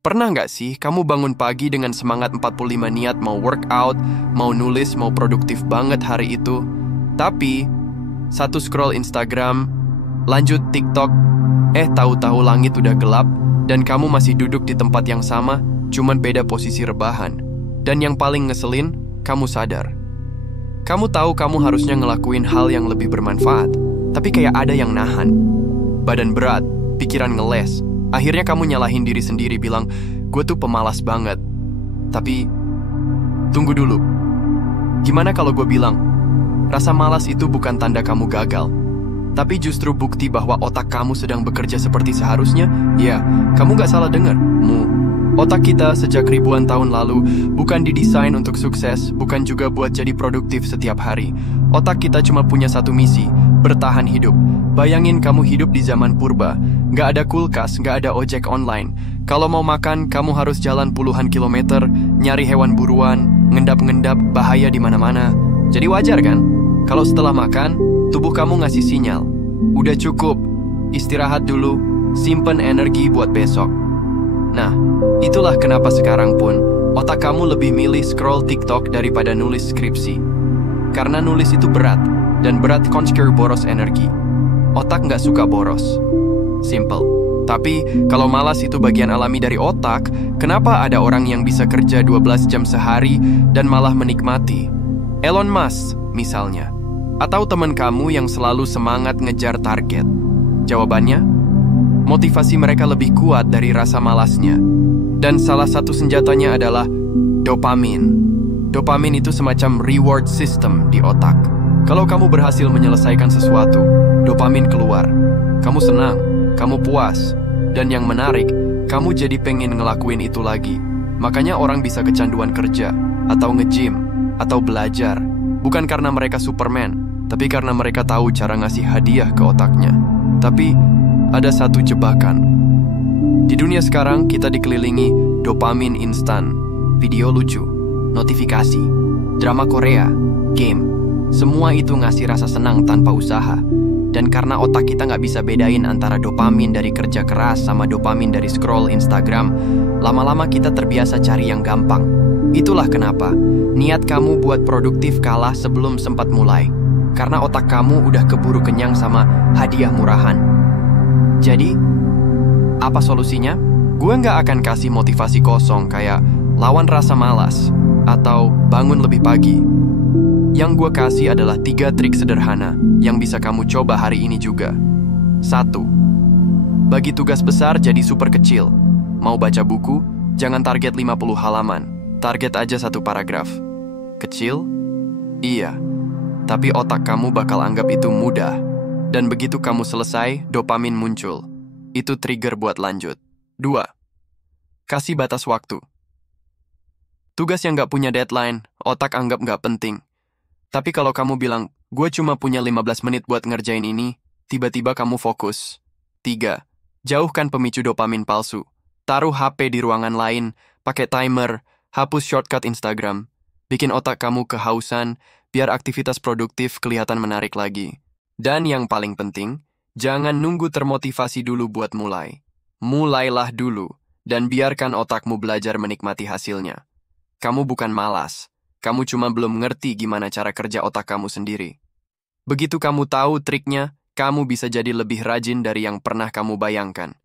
Pernah nggak sih kamu bangun pagi dengan semangat 45 niat mau workout, mau nulis, mau produktif banget hari itu. Tapi, satu scroll Instagram, lanjut TikTok, tahu-tahu langit udah gelap dan kamu masih duduk di tempat yang sama, cuman beda posisi rebahan. Dan yang paling ngeselin, kamu sadar. Kamu tahu kamu harusnya ngelakuin hal yang lebih bermanfaat, tapi kayak ada yang nahan. Badan berat, pikiran ngeles. Akhirnya kamu nyalahin diri sendiri bilang, gue tuh pemalas banget. Tapi, tunggu dulu. Gimana kalau gue bilang, rasa malas itu bukan tanda kamu gagal, tapi justru bukti bahwa otak kamu sedang bekerja seperti seharusnya? Ya, kamu gak salah dengar. Otak kita sejak ribuan tahun lalu bukan didesain untuk sukses, bukan juga buat jadi produktif setiap hari. Otak kita cuma punya satu misi, bertahan hidup. Bayangin kamu hidup di zaman purba. Nggak ada kulkas, nggak ada ojek online. Kalau mau makan, kamu harus jalan puluhan kilometer, nyari hewan buruan, ngendap-ngendap, bahaya di mana-mana. Jadi wajar kan? Kalau setelah makan, tubuh kamu ngasih sinyal. Udah cukup, istirahat dulu, simpen energi buat besok. Nah, itulah kenapa sekarang pun otak kamu lebih milih scroll TikTok daripada nulis skripsi. Karena nulis itu berat, dan berat konskir boros energi. Otak nggak suka boros. Simple. Tapi, kalau malas itu bagian alami dari otak, kenapa ada orang yang bisa kerja 12 jam sehari dan malah menikmati? Elon Musk, misalnya. Atau teman kamu yang selalu semangat ngejar target. Jawabannya? Motivasi mereka lebih kuat dari rasa malasnya. Dan salah satu senjatanya adalah dopamin. Dopamin itu semacam reward system di otak. Kalau kamu berhasil menyelesaikan sesuatu, dopamin keluar. Kamu senang, kamu puas. Dan yang menarik, kamu jadi pengen ngelakuin itu lagi. Makanya orang bisa kecanduan kerja, atau nge-gym, atau belajar. Bukan karena mereka Superman, tapi karena mereka tahu cara ngasih hadiah ke otaknya. Tapi, ada satu jebakan. Di dunia sekarang, kita dikelilingi dopamin instan, video lucu, notifikasi, drama Korea, game. Semua itu ngasih rasa senang tanpa usaha. Dan karena otak kita nggak bisa bedain antara dopamin dari kerja keras sama dopamin dari scroll Instagram, lama-lama kita terbiasa cari yang gampang. Itulah kenapa niat kamu buat produktif kalah sebelum sempat mulai. Karena otak kamu udah keburu kenyang sama hadiah murahan. Jadi, apa solusinya? Gue nggak akan kasih motivasi kosong kayak lawan rasa malas atau bangun lebih pagi. Yang gue kasih adalah 3 trik sederhana yang bisa kamu coba hari ini juga. 1. Bagi tugas besar jadi super kecil. Mau baca buku, jangan target 50 halaman. Target aja 1 paragraf. Kecil? Iya. Tapi otak kamu bakal anggap itu mudah. Dan begitu kamu selesai, dopamin muncul. Itu trigger buat lanjut. 2. Kasih batas waktu. Tugas yang gak punya deadline, otak anggap gak penting. Tapi kalau kamu bilang, gue cuma punya 15 menit buat ngerjain ini, tiba-tiba kamu fokus. 3. Jauhkan pemicu dopamin palsu. Taruh HP di ruangan lain, pakai timer, hapus shortcut Instagram. Bikin otak kamu kehausan, biar aktivitas produktif kelihatan menarik lagi. Dan yang paling penting, jangan nunggu termotivasi dulu buat mulai. Mulailah dulu, dan biarkan otakmu belajar menikmati hasilnya. Kamu bukan malas, kamu cuma belum ngerti gimana cara kerja otak kamu sendiri. Begitu kamu tahu triknya, kamu bisa jadi lebih rajin dari yang pernah kamu bayangkan.